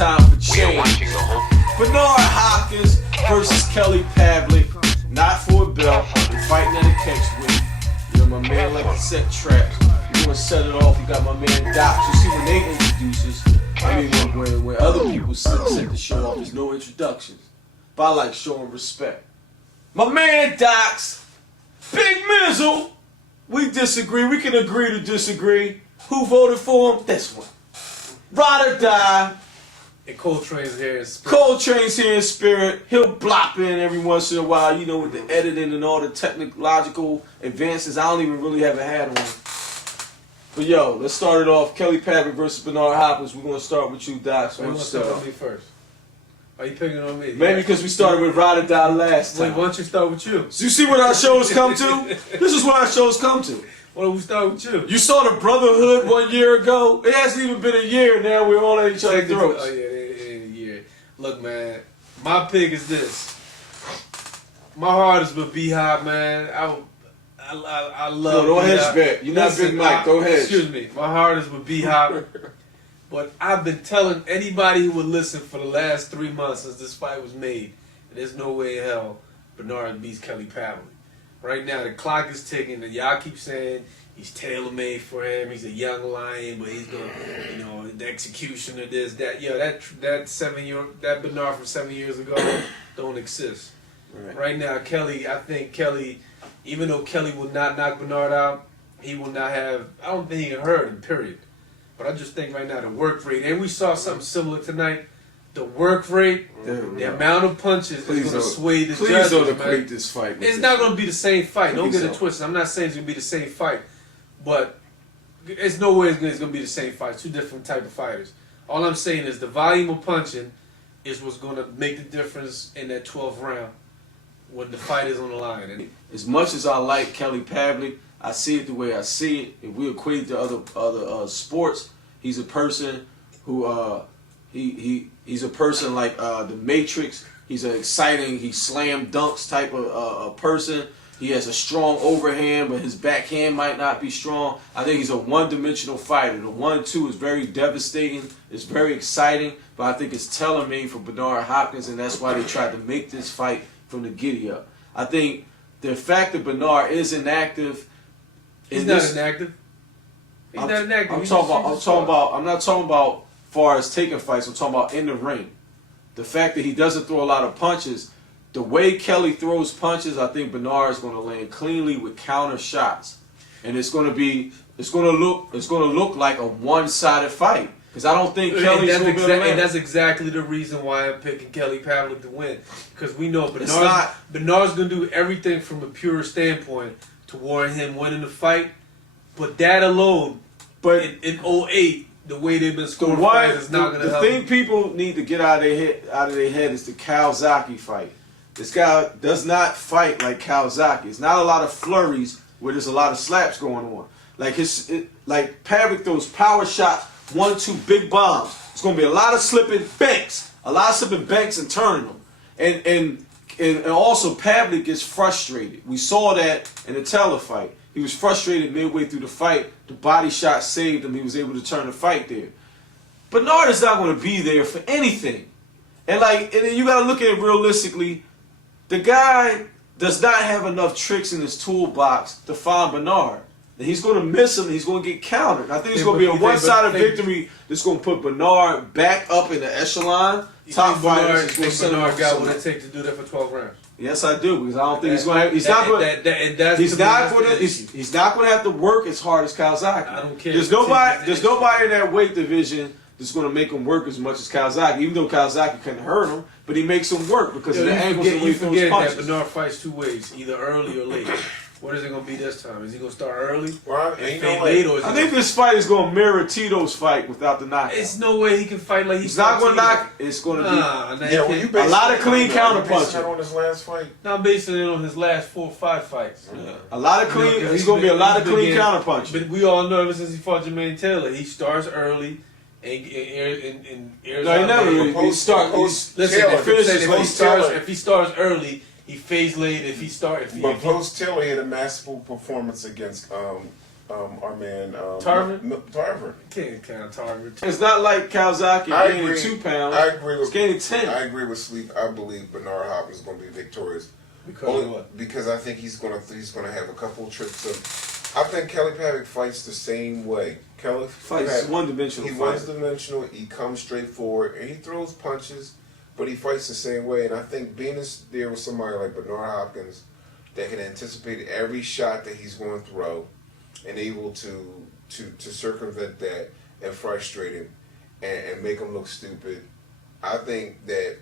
time for change. Bernard Hopkins versus Kelly Pavlik. Not for a belt. They're fighting at a catch weight. You know, my man like to set traps. You want to set it off. You got my man Doc. You see when they introduce us. I mean, when other people set the show off, there's no introductions. But I like showing respect. My man Doc's Big Mizzle. We disagree. We can agree to disagree. Who voted for him? This one. Ride or die. And Coltrane's here in spirit. Coltrane's here in spirit. He'll blop in every once in a while, you know, with the editing and all the technological advances. I don't even really have a hat on. But yo, let's start it off. Kelly Pavlik versus Bernard Hopkins. We're gonna start with you, Doc. So you want to start with me first? Are you picking on me? Maybe because we started with Ride or Die last time. Wait, why don't you start with you? So you see what our shows come to? This is what our shows come to. Why don't we start with you? You saw the Brotherhood 1 year ago. It hasn't even been a year now. We're all at each other's throats. Oh yeah, it ain't a year. Look, man, my pick is this. My heart is with Beehive, man. I love. No, don't hedge bet. You're not Big Mike. Don't hedge. Excuse me. My heart is with Beehive. But I've been telling anybody who would listen for the last 3 months since this fight was made, and there's no way in hell Bernard beats Kelly Pavlik. Right now, the clock is ticking, and y'all keep saying he's tailor-made for him. He's a young lion, but he's gonna, you know, the execution of this, that. Yo, that Bernard from 7 years ago don't exist. Right now, Kelly, I think Kelly, even though Kelly will not knock Bernard out, he will not have. I don't think he can hurt him. Period. But I just think right now the work rate, and we saw something similar tonight. The work rate, the amount of punches is going to sway the judges. Please don't equate this fight. It's not going to be the same fight. Don't get it twisted. I'm not saying it's going to be the same fight, but it's no way it's going to be the same fight. Two different type of fighters. All I'm saying is the volume of punching is what's going to make the difference in that 12th round when the fight is on the line. And as much as I like Kelly Pavlik, I see it the way I see it. If we equate to other sports, he's a person who he's a person like the Matrix. He's an exciting, he slam dunks type of a person. He has a strong overhand, but his backhand might not be strong. I think he's a one-dimensional fighter. The 1-2 is very devastating. It's very exciting, but I think it's tailor-made for Bernard Hopkins, and that's why they tried to make this fight from the giddy up. I think the fact that Bernard is inactive. He's not inactive. He's not inactive. I'm not talking about far as taking fights. I'm talking about in the ring. The fact that he doesn't throw a lot of punches, the way Kelly throws punches, I think Bernard is going to land cleanly with counter shots, and it's going to look like a one-sided fight. Because I don't think Kelly's going to be able to win. And that's exactly the reason why I'm picking Kelly Pavlik to win. Because we know Bernard's going to do everything from a pure standpoint to warrant him winning the fight. But that alone, in 08, the way they've been scoring fights is not going to help. The thing people need to get out of their head is the Kawasaki fight. This guy does not fight like Kawasaki. It's not a lot of flurries where there's a lot of slaps going on. Like Pavlik throws power shots, 1-2 big bombs. It's going to be a lot of slipping banks, and turning them. And also Pavlik gets frustrated. We saw that in the Taylor fight. He was frustrated midway through the fight. The body shot saved him. He was able to turn the fight there. Bernard is not going to be there for anything. And then you got to look at it realistically. The guy does not have enough tricks in his toolbox to find Bernard. And he's going to miss him. And he's going to get countered. I think it's going to be a one-sided victory that's going to put Bernard back up in the echelon. Top fighters. Bernard got what it takes to do that for 12 rounds. Yes, I do, because I don't think he's going to have. He's not going to have to work as hard as Kawasaki. I don't care. There's nobody in that weight division that's going to make him work as much as Kawasaki. Even though Kawasaki couldn't hurt him, but he makes him work because of the angles and the way he throws punches. That Bernard fights two ways, either early or late. What is it going to be this time? Is he going to start early and fade late? Or I think this fight is going to mirror Tito's fight without the knockout. It's no way he can fight like he's not going to knock. It's going to be a lot of clean counter punches. On his last fight? No, I'm basing it on his last 4 or 5 fights. Yeah. A lot of clean. He's going to be a lot of clean counter punches. But we all know ever since he fought Jermaine Taylor, he starts early. And no, he never. He starts. Listen, if he starts early. He fades late if he But post Taylor had a masterful performance against our man Tarver? Tarver. Can't count Tarver. It's not like Kawasaki I gaining agree. 2 pounds. I agree with. It's gaining 10. I agree with Sleep. I believe Bernard Hopkins is going to be victorious. Because of what? Because I think he's going to have a couple of trips of. I think Kelly Pavlik fights the same way. Kelly Fights one-dimensional. He one-dimensional. He comes straight forward and he throws punches, but he fights the same way. And I think being there with somebody like Bernard Hopkins that can anticipate every shot that he's going to throw and able to circumvent that and frustrate him and make him look stupid. I think that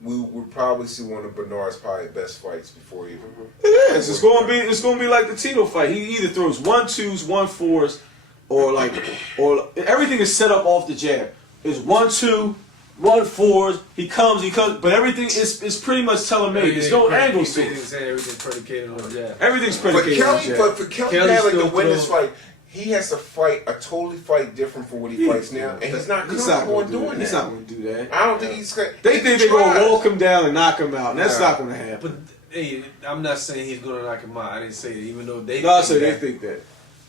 we would probably see one of Bernard's probably best fights before he even. It is. It's going to be like the Tito fight. He either throws 1-2s, 1-4s, or everything is set up off the jab. It's 1-2, 1-4s. He comes, but everything is pretty much tailor-made. There's no angles to it. Everything's predicated on the jab. Everything's predicated on the jab. But for Kelly Pavlik to win this fight, he has to fight a totally fight different from what he fights now, and he's not comfortable doing that. He's not going to do that. I don't think he's going. They think they're going to walk him down and knock him out, and that's not going to happen. But hey, I'm not saying he's going to knock him out. I didn't say that, even though they. No, I said they think that.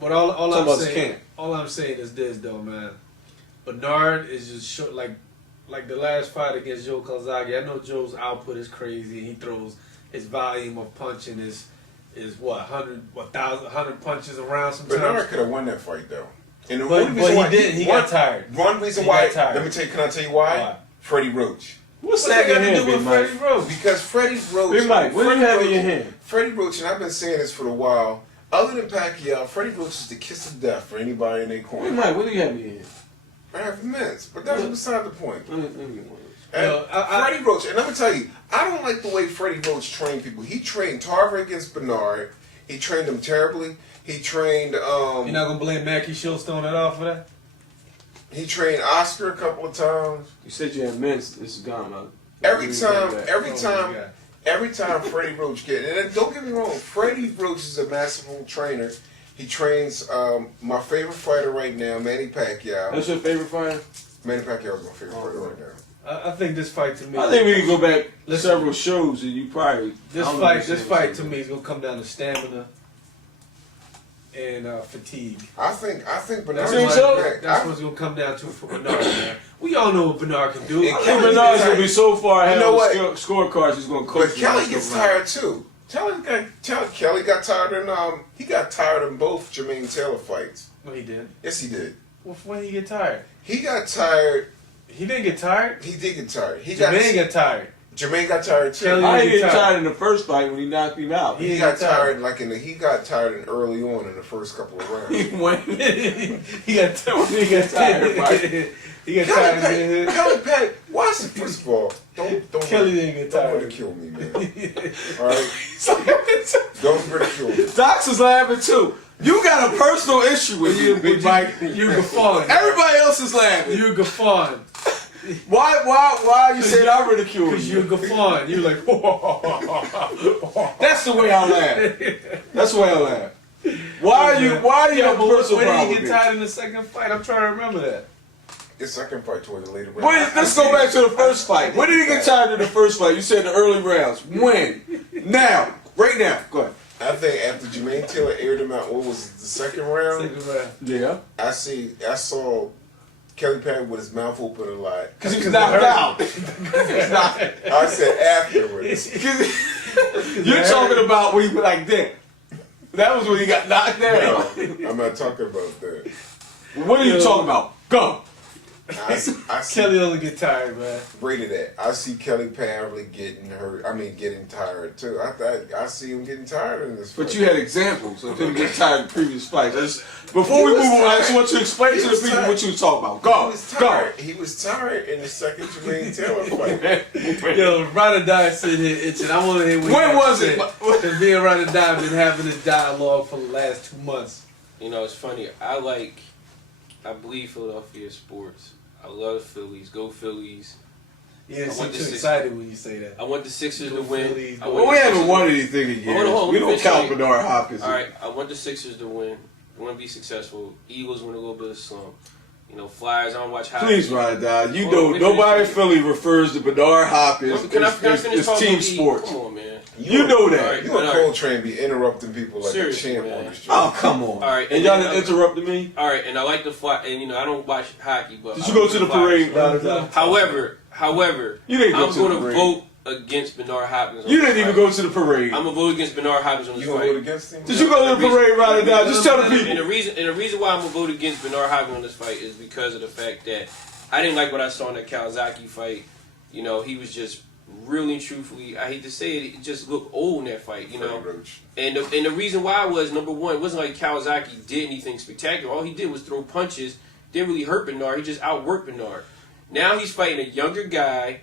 But all I'm saying is this though, man. Bernard is just short, like the last fight against Joe Calzaghe. I know Joe's output is crazy. He throws his volume of punching is what 100 punches around sometimes. Bernard could have won that fight though. And the but he didn't. He got tired. One reason why. Let me tell you. Can I tell you why? Freddie Roach. What's that got to do with Freddie Roach? Because Freddie Roach. Big Mike, what do you have in your hand? Freddie Roach, and I've been saying this for a while. Other than Pacquiao, Freddie Roach is the kiss of death for anybody in their corner. Big Mike, what do you have in your hand? I have immense, but that's beside the point. Let me get one. Freddie Roach, and let me tell you, I don't like the way Freddie Roach trained people. He trained Tarver against Bernard. He trained him terribly. He trained. You're not gonna blame Mackie Showstone at all for that? He trained Oscar a couple of times. You said you had immense. This is gone, man. Every time Freddie Roach and don't get me wrong, Freddie Roach is a masterful trainer. He trains my favorite fighter right now, Manny Pacquiao. That's your favorite fighter? Manny Pacquiao is my favorite fighter right now. I think this fight to me. I think we can go back several shows and you probably. This fight to me is gonna come down to stamina and fatigue. I think Bernard. That's what's gonna come down to for Bernard, man. We all know what Bernard can do. I think Bernard's gonna be so far ahead of the scorecards. He's gonna coach. But Kelly gets tired too. Kelly got tired he got tired in both Jermaine Taylor fights. No, he did. Yes, he did. Well, when did he get tired? He got tired. He didn't get tired. He did get tired. Jermaine got tired. Jermaine got tired too. I didn't get tired in the first fight when he knocked him out. He got tired he got tired early on in the first couple of rounds. he got tired. He got tired. He got tired. Kelly Pavlik, watch it. First of all, don't Kelly didn't get tired. Don't ridicule me, man. All right, don't ridicule me. Docs is laughing too. You got a personal issue with you, Big Mike. You're guffawing. Everybody else is laughing. You're guffawing. Why you said I ridicule you? Because you're guffawing. You're like, that's the way I laugh. That's the way I laugh. Why do you have a personal problem? When did he get tired in the second fight? I'm trying to remember that. The second fight toward the later rounds. Let's go back to the first fight. When did he get tired in the first fight? You said the early rounds. When? Now. Right now. Go ahead. I think after Jermaine Taylor aired him out, what was it, the second round? Yeah. I saw Kelly Pavlik with his mouth open a lot. Because he's knocked out. I said afterwards. You're talking about when he went like that. That was when he got knocked down. No, I'm not talking about that. What are you talking about? Go. I see Kelly doesn't get tired, man. Rated that. I see Kelly Pavlik getting hurt. I mean, getting tired too. I see him getting tired in this fight. But you had examples of him getting tired in previous fights. Before we move on, I just want you to explain to the people what you were talking about. Go. He was tired in the second Jermaine Taylor fight. Yo, Ride or Die sitting here itching. I want to hear when was it? Because me and Ride or Die have been having this dialogue for the last 2 months. You know, it's funny. I bleed Philadelphia sports. I love the Phillies. Go Phillies. Yeah, so too excited when you say that. I want the Sixers to win. We haven't won anything in years. We don't count Bernard Hopkins. All right, I want the Sixers to win. I want to be successful. Eagles win a little bit of slump. You know, Flyers, I don't watch hockey. Please, Ryan Dodd. You know, nobody in Philly refers to Bernard Hopkins as team sports. Come on, man. You know that. Alright. You and Coltrane be interrupting people like Seriously, a champ man. on the street. Oh, come on. All right, And y'all done interrupted me? All right, and I like to fly, and I don't watch hockey, but Did you go to the parade? However, You didn't go I'm to the going to parade. vote against Bernard Hopkins. You didn't even go to the parade. I'm gonna vote against Bernard Hopkins on this You gonna fight. vote against him? Did you go to the parade right now? Just tell the And people. the reason why I'm gonna vote against Bernard Hopkins on this fight is because of the fact that I didn't like what I saw in that Kawasaki fight. You know, he was just really, truthfully, I hate to say it, it just looked old in that fight. You know, and the reason why was, number one, it wasn't like Kawasaki did anything spectacular. All he did was throw punches. Didn't really hurt Bernard. He just outworked Bernard. Now he's fighting a younger guy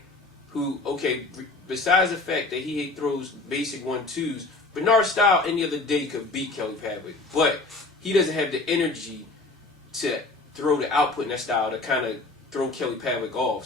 who, okay, besides the fact that he throws basic 1-2s, Bernard's style any other day could beat Kelly Pavlik, but he doesn't have the energy to throw the output in that style to kind of throw Kelly Pavlik off.